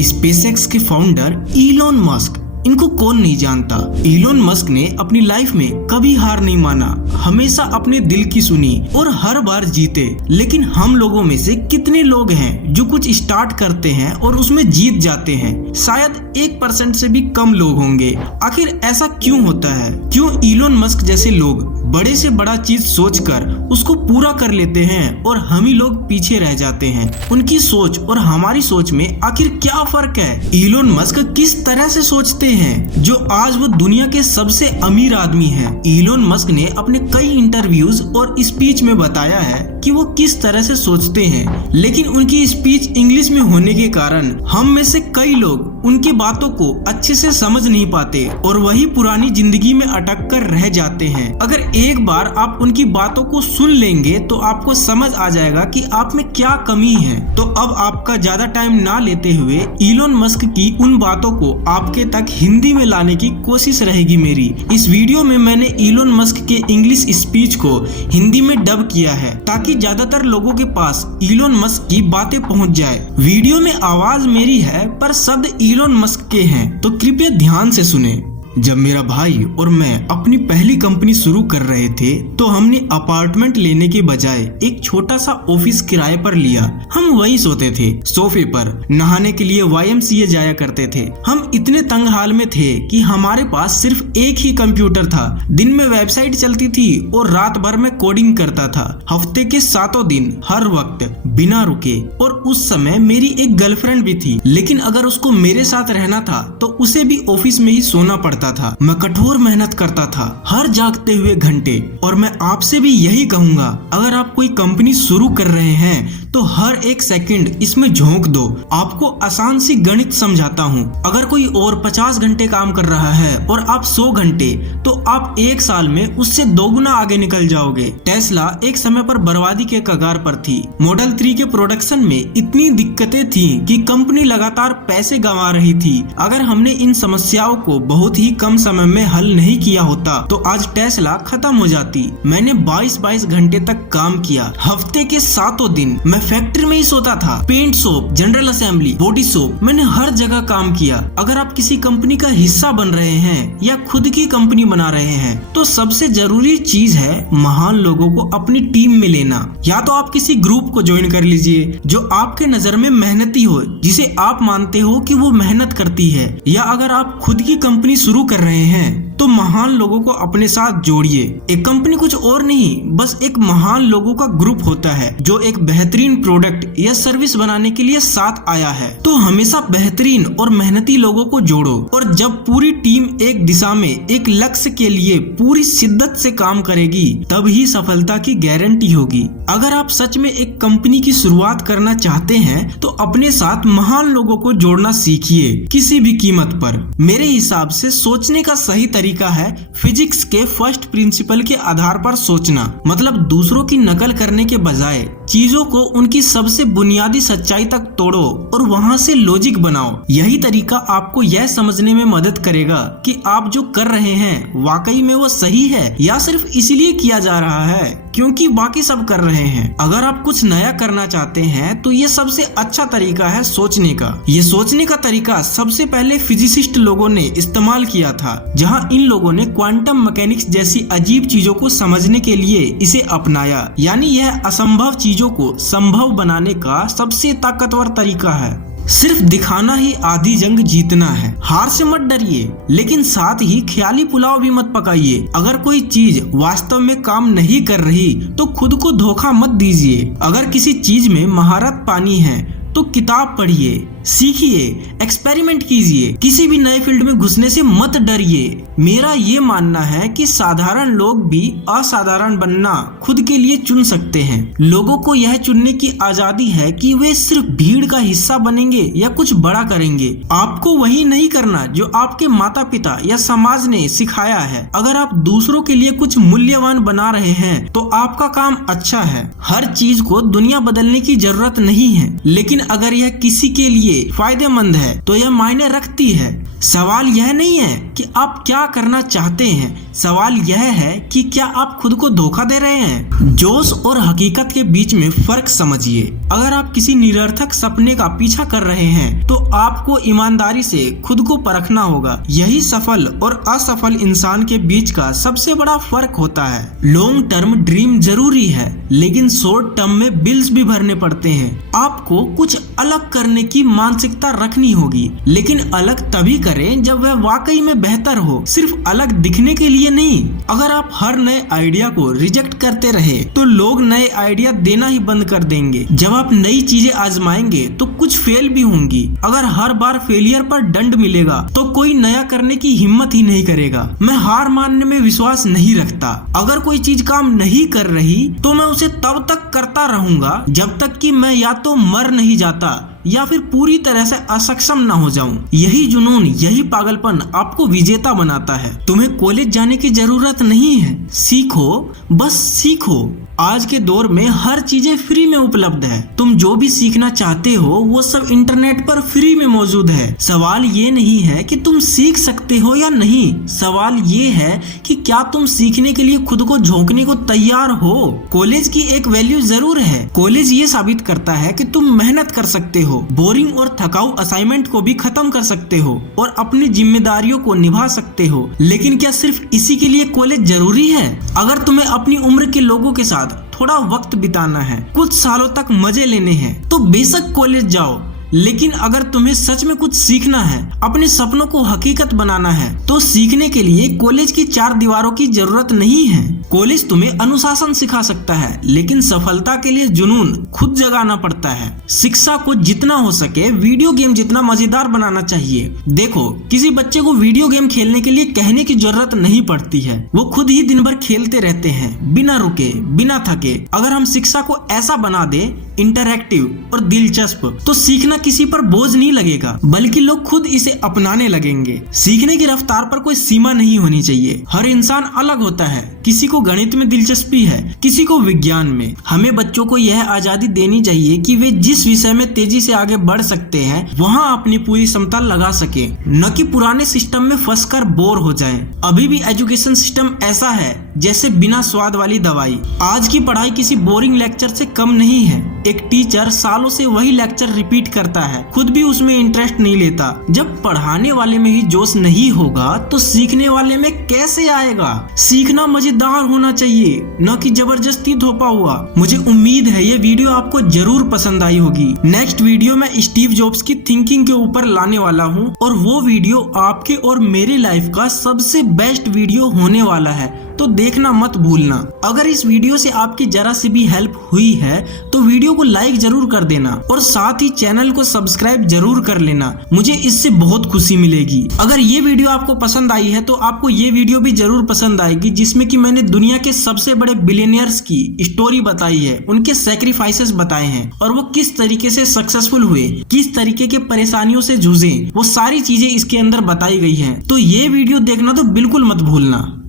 SpaceX के founder Elon Musk, इनको कौन नहीं जानता। इलॉन मस्क ने अपनी लाइफ में कभी हार नहीं माना, हमेशा अपने दिल की सुनी और हर बार जीते। लेकिन हम लोगों में से कितने लोग हैं जो कुछ स्टार्ट करते हैं और उसमें जीत जाते हैं? शायद 1% से भी कम लोग होंगे। आखिर ऐसा क्यों होता है? क्यों इलॉन मस्क जैसे लोग बड़े से बड़ा चीज सोचकर उसको पूरा कर लेते हैं और हम ही लोग पीछे रह जाते हैं? उनकी सोच और हमारी सोच में आखिर क्या फर्क है? इलॉन मस्क किस तरह से सोचते हैं जो आज वो दुनिया के सबसे अमीर आदमी हैं? इलॉन मस्क ने अपने कई इंटरव्यूज और स्पीच में बताया है कि वो किस तरह से सोचते हैं, लेकिन उनकी स्पीच इंग्लिश में होने के कारण हम में से कई लोग उनकी बातों को अच्छे से समझ नहीं पाते और वही पुरानी जिंदगी में अटक कर रह जाते हैं। अगर एक बार आप उनकी बातों को सुन लेंगे तो आपको समझ आ जाएगा कि आप में क्या कमी है। तो अब आपका ज्यादा टाइम ना लेते हुए इलॉन मस्क की उन बातों को आपके तक हिंदी में लाने की कोशिश रहेगी मेरी। इस वीडियो में मैंने इलॉन मस्क के इंग्लिश स्पीच को हिंदी में डब किया है ताकि ज्यादातर लोगों के पास इलॉन मस्क की बातें पहुंच जाए। वीडियो में आवाज मेरी है पर शब्द इलॉन मस्क के हैं, तो कृपया ध्यान से सुने। जब मेरा भाई और मैं अपनी पहली कंपनी शुरू कर रहे थे तो हमने अपार्टमेंट लेने के बजाय एक छोटा सा ऑफिस किराए पर लिया। हम वहीं सोते थे, सोफे पर, नहाने के लिए YMCA जाया करते थे। हम इतने तंग हाल में थे कि हमारे पास सिर्फ एक ही कंप्यूटर था। दिन में वेबसाइट चलती थी और रात भर में कोडिंग करता था, हफ्ते के 7 दिन, हर वक्त, बिना रुके। और उस समय मेरी एक गर्लफ्रेंड भी थी, लेकिन अगर उसको मेरे साथ रहना था तो उसे भी ऑफिस में ही सोना पड़ता था। मैं कठोर मेहनत करता था, हर जागते हुए घंटे। और मैं आपसे भी यही कहूंगा, अगर आप कोई कंपनी शुरू कर रहे हैं तो हर एक सेकंड इसमें झोंक दो। आपको आसान सी गणित समझाता हूँ। अगर कोई और 50 घंटे काम कर रहा है और आप 100 घंटे, तो आप एक साल में उससे 2 गुना आगे निकल जाओगे। टेस्ला एक समय पर बर्बादी के कगार पर थी। मॉडल 3 के प्रोडक्शन में इतनी दिक्कतें थी कि कंपनी लगातार पैसे गंवा रही थी। अगर हमने इन समस्याओं को बहुत ही कम समय में हल नहीं किया होता तो आज टेस्ला खत्म हो जाती। मैंने 22 घंटे तक काम किया, हफ्ते के 7 दिन। मैं फैक्ट्री में ही सोता था। Paint shop, general assembly, body shop, मैंने हर जगह काम किया। अगर आप किसी कंपनी का हिस्सा बन रहे हैं या खुद की कंपनी बना रहे हैं तो सबसे जरूरी चीज है महान लोगों को अपनी टीम में लेना। या तो आप किसी ग्रुप को ज्वाइन कर लीजिए जो आपके नजर में मेहनती हो, जिसे आप मानते हो कि वो मेहनत करती है। या अगर आप खुद की कंपनी शुरू कर रहे हैं तो महान लोगों को अपने साथ जोड़िए। एक कंपनी कुछ और नहीं, बस एक महान लोगों का ग्रुप होता है जो एक बेहतरीन प्रोडक्ट या सर्विस बनाने के लिए साथ आया है। तो हमेशा बेहतरीन और मेहनती लोगों को जोड़ो। और जब पूरी टीम एक दिशा में, एक लक्ष्य के लिए पूरी शिद्दत से काम करेगी, तब ही सफलता की गारंटी होगी। अगर आप सच में एक कंपनी की शुरुआत करना चाहते हैं तो अपने साथ महान लोगों को जोड़ना सीखिए, किसी भी कीमत पर। मेरे हिसाब से सोचने का सही तरीका है फिजिक्स के फर्स्ट प्रिंसिपल के आधार पर सोचना। मतलब दूसरों की नकल करने के बजाय चीजों को उनकी सबसे बुनियादी सच्चाई तक तोड़ो और वहां से लॉजिक बनाओ। यही तरीका आपको यह समझने में मदद करेगा कि आप जो कर रहे हैं वाकई में वो सही है या सिर्फ इसलिए किया जा रहा है क्योंकि बाकी सब कर रहे हैं। अगर आप कुछ नया करना चाहते हैं तो ये सबसे अच्छा तरीका है सोचने का। ये सोचने का तरीका सबसे पहले फिजिसिस्ट लोगों ने इस्तेमाल किया था, जहां इन लोगों ने क्वांटम मैकेनिक्स जैसी अजीब चीजों को समझने के लिए इसे अपनाया। यानी यह असंभव चीजों को संभव बनाने का सबसे ताकतवर तरीका है। सिर्फ दिखाना ही आधी जंग जीतना है। हार से मत डरिए, लेकिन साथ ही ख्याली पुलाव भी मत पकाइए। अगर कोई चीज वास्तव में काम नहीं कर रही तो खुद को धोखा मत दीजिए। अगर किसी चीज में महारत पानी है तो किताब पढ़िए, सीखिए, एक्सपेरिमेंट कीजिए। किसी भी नए फील्ड में घुसने से मत डरिए। मेरा ये मानना है कि साधारण लोग भी असाधारण बनना खुद के लिए चुन सकते हैं। लोगों को यह चुनने की आजादी है कि वे सिर्फ भीड़ का हिस्सा बनेंगे या कुछ बड़ा करेंगे। आपको वही नहीं करना जो आपके माता पिता या समाज ने सिखाया है। अगर आप दूसरों के लिए कुछ मूल्यवान बना रहे हैं तो आपका काम अच्छा है। हर चीज को दुनिया बदलने की जरूरत नहीं है, लेकिन अगर यह किसी के लिए लिए फायदेमंद है तो यह मायने रखती है। सवाल यह नहीं है कि आप क्या करना चाहते हैं, सवाल यह है कि क्या आप खुद को धोखा दे रहे हैं। जोश और हकीकत के बीच में फर्क समझिए। अगर आप किसी निरर्थक सपने का पीछा कर रहे हैं तो आपको ईमानदारी से खुद को परखना होगा। यही सफल और असफल इंसान के बीच का सबसे बड़ा फर्क होता है। लॉन्ग टर्म ड्रीम जरूरी है, लेकिन शॉर्ट टर्म में बिल्स भी भरने पड़ते हैं। आपको कुछ अलग करने की मानसिकता रखनी होगी, लेकिन अलग तभी करें जब वह वाकई में बेहतर हो, सिर्फ अलग दिखने के लिए नहीं। अगर आप हर नए आइडिया को रिजेक्ट करते रहे तो लोग नए आइडिया देना ही बंद कर देंगे। जब आप नई चीजें आजमाएंगे तो कुछ फेल भी होंगी। अगर हर बार फेलियर पर दंड मिलेगा तो कोई नया करने की हिम्मत ही नहीं करेगा। मैं हार मानने में विश्वास नहीं रखता। अगर कोई चीज काम नहीं कर रही तो मैं उसे तब तक करता रहूंगा जब तक कि मैं या तो मर नहीं जाता या फिर पूरी तरह से असक्षम ना हो जाऊं। यही जुनून, यही पागलपन आपको विजेता बनाता है। तुम्हें कॉलेज जाने की जरूरत नहीं है, सीखो, बस सीखो। आज के दौर में हर चीजें फ्री में उपलब्ध है। तुम जो भी सीखना चाहते हो वो सब इंटरनेट पर फ्री में मौजूद है। सवाल ये नहीं है कि तुम सीख सकते हो या नहीं, सवाल ये है कि क्या तुम सीखने के लिए खुद को झोंकने को तैयार हो। कॉलेज की एक वैल्यू जरूर है। कॉलेज ये साबित करता है कि तुम मेहनत कर सकते हो, बोरिंग और थकाऊ असाइनमेंट को भी खत्म कर सकते हो और अपनी जिम्मेदारियों को निभा सकते हो। लेकिन क्या सिर्फ इसी के लिए कॉलेज जरूरी है? अगर तुम्हें अपनी उम्र के लोगों के साथ थोड़ा वक्त बिताना है, कुछ सालों तक मजे लेने हैं, तो बेशक कॉलेज जाओ। लेकिन अगर तुम्हें सच में कुछ सीखना है, अपने सपनों को हकीकत बनाना है, तो सीखने के लिए कॉलेज की चार दीवारों की जरूरत नहीं है। कॉलेज तुम्हें अनुशासन सिखा सकता है, लेकिन सफलता के लिए जुनून खुद जगाना पड़ता है। शिक्षा को जितना हो सके वीडियो गेम जितना मजेदार बनाना चाहिए। देखो, किसी बच्चे को वीडियो गेम खेलने के लिए कहने की जरूरत नहीं पड़ती है, वो खुद ही दिन भर खेलते रहते हैं, बिना रुके, बिना थके। अगर हम शिक्षा को ऐसा बना दे, इंटरैक्टिव और दिलचस्प, तो सीखना किसी पर बोझ नहीं लगेगा, बल्कि लोग खुद इसे अपनाने लगेंगे। सीखने की रफ्तार पर कोई सीमा नहीं होनी चाहिए। हर इंसान अलग होता है, किसी को गणित में दिलचस्पी है, किसी को विज्ञान में। हमें बच्चों को यह आजादी देनी चाहिए कि वे जिस विषय में तेजी से आगे बढ़ सकते हैं वहां अपनी पूरी क्षमता लगा सके, न कि पुराने सिस्टम में फंसकर बोर हो जाएं। अभी भी एजुकेशन सिस्टम ऐसा है जैसे बिना स्वाद वाली दवाई। आज की पढ़ाई किसी बोरिंग लेक्चर से कम नहीं है। एक टीचर सालों से वही लेक्चर रिपीट करता है, खुद भी उसमें इंटरेस्ट नहीं लेता। जब पढ़ाने वाले में ही जोश नहीं होगा तो सीखने वाले में कैसे आएगा? सीखना मजेदार होना चाहिए, न कि जबरदस्ती थोपा हुआ। मुझे उम्मीद है ये वीडियो आपको जरूर पसंद आई होगी। नेक्स्ट वीडियो में स्टीव जॉब्स की थिंकिंग के ऊपर लाने वाला हूँ और वो वीडियो आपके और मेरी लाइफ का सबसे बेस्ट वीडियो होने वाला है, तो देखना मत भूलना। अगर इस वीडियो से आपकी जरा सी भी हेल्प हुई है तो वीडियो को लाइक जरूर कर देना और साथ ही चैनल को सब्सक्राइब जरूर कर लेना, मुझे इससे बहुत खुशी मिलेगी। अगर ये वीडियो आपको पसंद आई है तो आपको ये वीडियो भी जरूर पसंद आएगी, जिसमें कि मैंने दुनिया के सबसे बड़े बिलियनियर्स की स्टोरी बताई है, उनके सैक्रिफाइसेस बताए हैं और वो किस तरीके से सक्सेसफुल हुए, किस तरीके के परेशानियों से जूझे, वो सारी चीजें इसके अंदर बताई गई है। तो ये वीडियो देखना तो बिल्कुल मत भूलना।